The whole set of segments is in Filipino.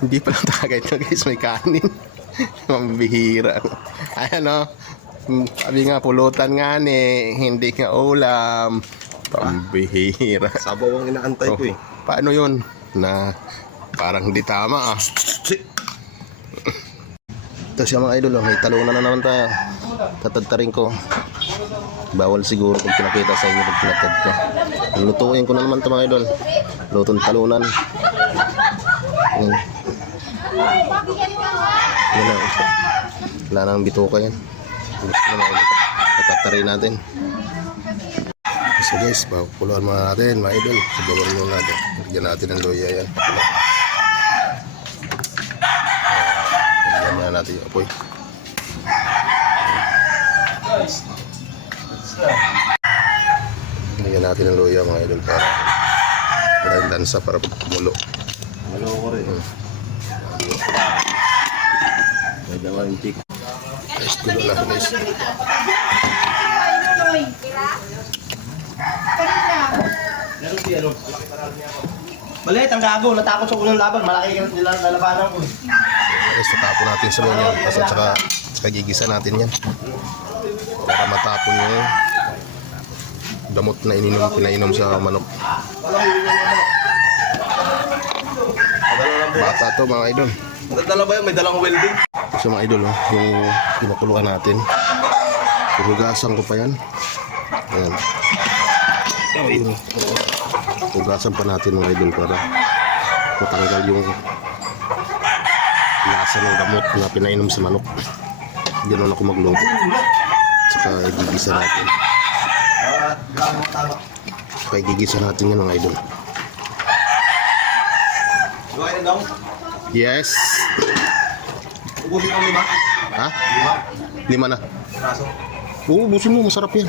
Hindi pala tagay ito guys, may kanin. Mambihira. Ayan o. Sabi nga, pulutan nga ni, hindi nga ulam. Pambihira. Sabaw ang inaantay ko eh. Paano yun? Na parang hindi tama ah. Ito siya mga idol, may talunan na naman tayo. Tatadtarin ko. Bawal siguro kung pinakita sa inyo pag pinatad ko. Lutuin ko na naman ito mga idol. Lutong talunan. Yan lang. Wala nang bituka yan. Tatadtarin natin. So guys, puluhan muna natin mga idol. Sabawan muna natin. Bigyan natin ng loya yan. Bigyan muna natin yung apoy. Bigyan natin ng loya mga idol para yung lansa para kumulo. Malo ko rin. May dalawang tik. Guys, gulo lang guys. Balit, ang gago. Natakot sa unang laban. Malaki ka nila lalabanan ko. Guys, tatapon natin sa mga kasi tsaka gigisa natin yan. Para matapon yung gamot na pinainom sa manok. Bata to mga idol. Dala ba yan? May dalang welding. So mga idol, oh, yung pinakuluan natin. Hugasan ko pa yan. Ayan. Ayun. Hugasan pa natin mga idol para matanggal yung lasa ng gamot na pinainom sa manok. Ganoon ako magluto. Tsaka igigisa natin. Tsaka igigisa natin yan mga idol. Yes. Ubusin mo 5? Ha? 5 na. Kaso? Oo, ubusin mo. Masarap yan.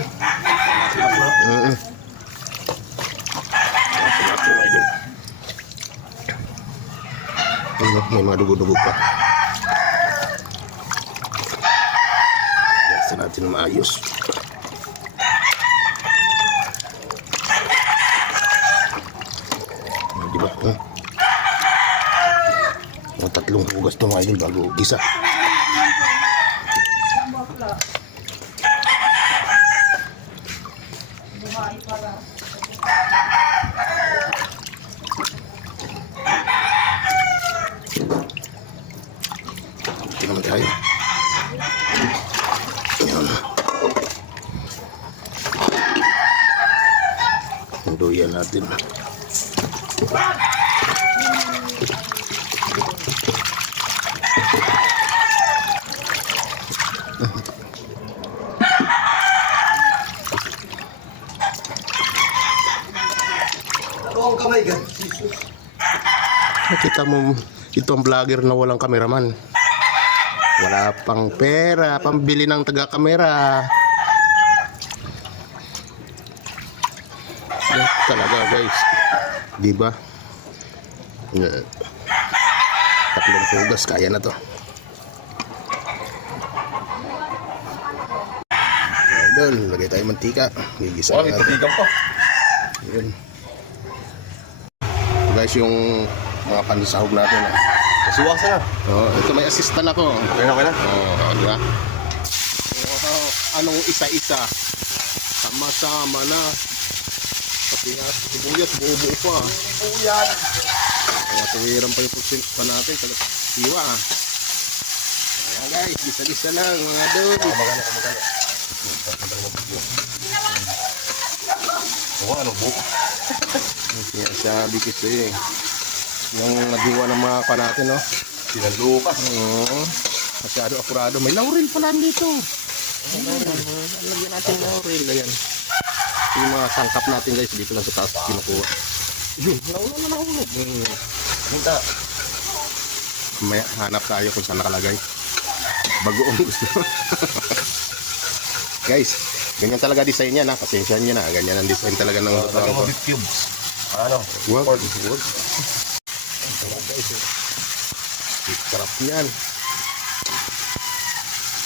May mga dugo-dugo pa. Gasa natin maayos. Diba? Mga 3 hugas ito mga idol bago gisa. Ito naman tayo. Ayan. Hinduyan natin. Ang kamay gan. Nakita mo, ito ang vlogger na walang kameraman. Wala pang pera, pambili ng taga-kamera. Yan talaga guys. Diba? 3 hugas, kaya na to. Idol, lagay tayo mantika. Gigisa natin. Itigan pa. Yun. Ito guys yung mga pansahog natin. Kasuwak sana. Ito may assistant ako. Okay na. Diba? Anong isa-isa? Sama-sama na. Pati nga sibuyas, buo-buo pa. Sibuyas. Kaya tuwiran pa yung percent pa natin. Siwa. Ayan guys, gisa-gisa lang mga doon. Magano. Ano buo? Sabi kasi yung nadiwa ng mga pa natin, no? Sinalukas. Masyado akurado. May laurel pala dito. Lagyan natin laurel. Ayan. Yung mga sangkap natin guys, dito lang sa taas kinukuha. Yun, naulog. Hinta. May hanap tayo kung saan nakalagay. Bagoong gusto. Guys, ganyan talaga design yan ha. Pasensya nyo na. Ganyan ang design talaga ng Lagyan mo beef cubes. Ano? Wag. Sarap niyan.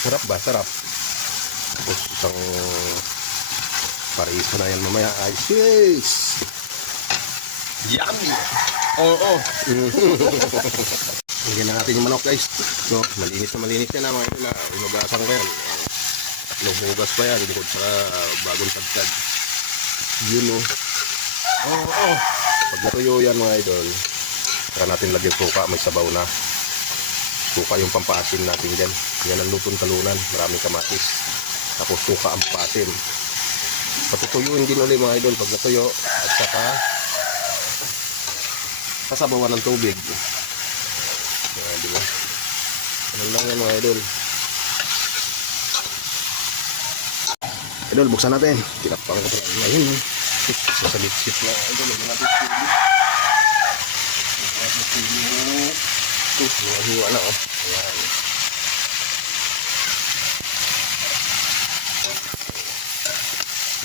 Sarap ba? Sarap. Tapos isang parisa na yan mamaya. Ay, sis! Yummy! Oo. Lagyan na natin yung manok guys. So, malinis yan na mga idol na. Inugasan ko yan. Tatlong hugas pa yan. Bukod sa bagong tagtag. Yun o. Oo. Pag natuyo yan mga idol, saka natin lagyan suka. May sabaw na. Suka yung pampasin natin dyan. Yan ang lutong talunan. Maraming kamatis. Tapos suka ang pasin. Patutuyuin din ulit mga idol pag natuyo. At saka kasabawan ng tubig. Yan, diba? Ano lang yan mga idol. Idol, buksan natin. Tinapang ko pala. Ayun. Sa bitsit na idol. Lagyan natin tubig. Ito, hiwa na oh. Ayan.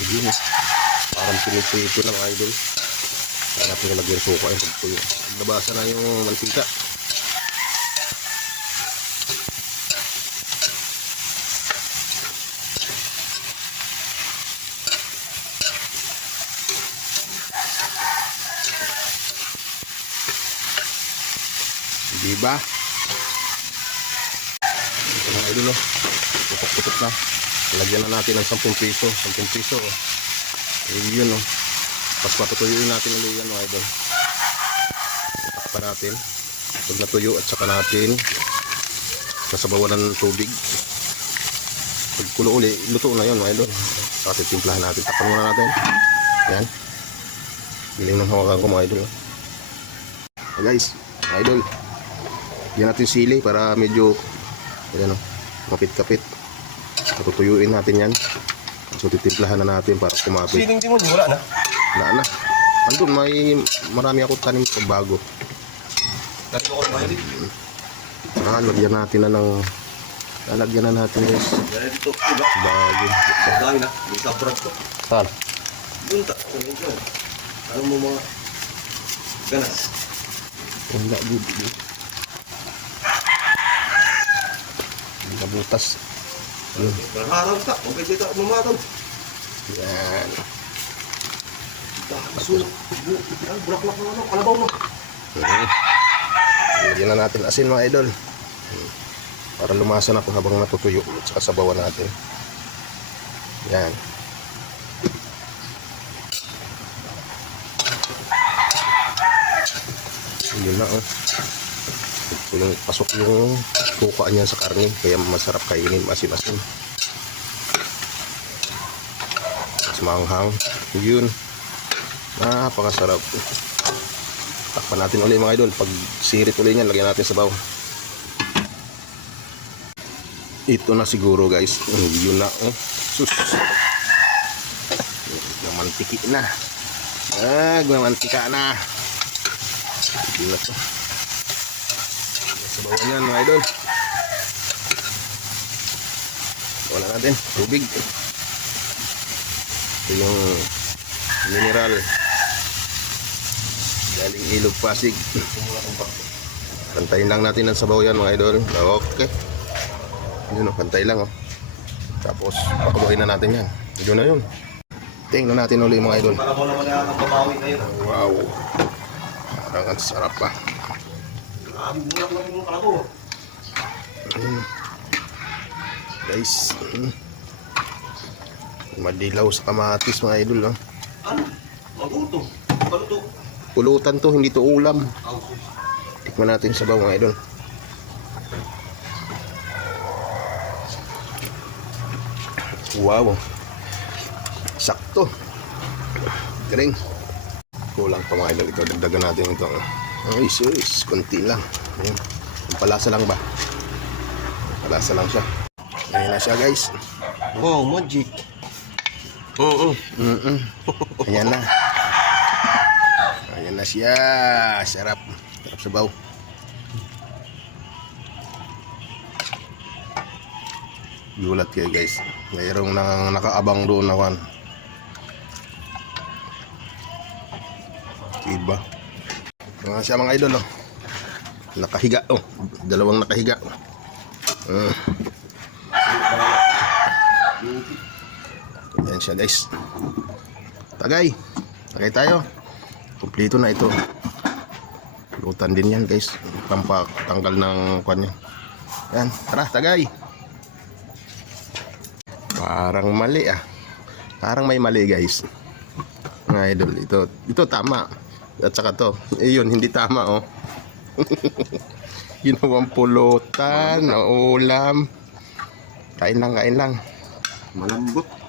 Ayun. Parang pinipito na mga idol. Kaya natin nalagyan suka yung pagpuyo. Nabasa na yung mantika. Diba? Ito mga idol oh. Tutok-tutok na. Lagyan na natin ng 10 piso. 10 piso oh. Ayun oh. Pas patutuyuin natin ulit yan mga idol. Takpan natin. Pag natuyo at saka natin kasabawan ng tubig. Pag kulo ulit, luto na yun mga idol. Saka titimplahan natin. Takpan muna natin. Yan. Biling ng hawakan ko mga idol. So guys, mga idol. Yan natin sili para medyo ayan, kapit-kapit. Patutuyuin natin yan. So titimplahan na natin para kumapit. Siling din mo, wala na. Wala na. Andun, marami ako tanim pagbago. Dati ko kumain din. Lagyan natin na ng lalagyan na natin guys. Yan dito, iba. Bago. Dahil na, yung sabrad ko. Saan? Yun ta, ano mo mga ganas. Wala good. Butas. Berharap tak, okay dito mamatag. Yan. Asul, bulak-bulak ng ano, kalabaw mo. Lagyan na natin asin mga idol. Para lumasa na po habang natutuyo. At saka sabawan natin. Yan. Yun na oh. Ito yung pasok yung suka niya sa karne. Kaya masarap kainin. Asin-asin. Mas manghang. Yun. Napakasarap. Takpan natin ulit mga idol. Pag sirit ulit yan, lagyan natin sabaw. Ito na siguro guys. Yun na oh. Sus. Namantiki na. Namantika na. Yun na to. Sabawan yan mga idol. Wala natin. Tubig. Ito yung mineral. Galing Ilog Pasig. Pantayin lang natin ang sabaw yan mga idol. Okay. Yun o, pantay lang o. Tapos, pakuloyin na natin yan. Yun na yun. Tingnan natin ulit mga idol. Para mo naman yan ang pamawi ngayon. Wow. Parang ang sarap pa. Bulak lang yung kalabaw. Guys. Madilaw sa kamatis mga idol. Oh. Ano? Maguto. Paluto. Pulutan to, hindi to ulam. Aw. Tikman natin sabaw mga idol. Wow. Sakto. Galing. Kulang pa mga idol. Ito, dagdagan natin ito. Ay, sis. Kunti lang. Ayan. Palasa lang ba? Palasa lang siya. Ayan na siya guys. Wow, magic. Ayan na. Ayan na siya. Sarap. Sarap sabaw. Gulat kayo guys. Mayroong nakaabang doon na kan. Iba. Mga siya mga idol oh. Nakahiga oh. Dalawang nakahiga. Ayan siya guys. Tagay. Tagay tayo. Kompleto na ito. Lutan din yan guys. Pampatanggal ng kwan yan. Yan, tara, tagay. Parang mali ah. Parang may mali guys. Mga idol, ito tama. At saka to, yun, hindi tama oh. Ginawang pulutan, ulam. Kain lang. Malambot.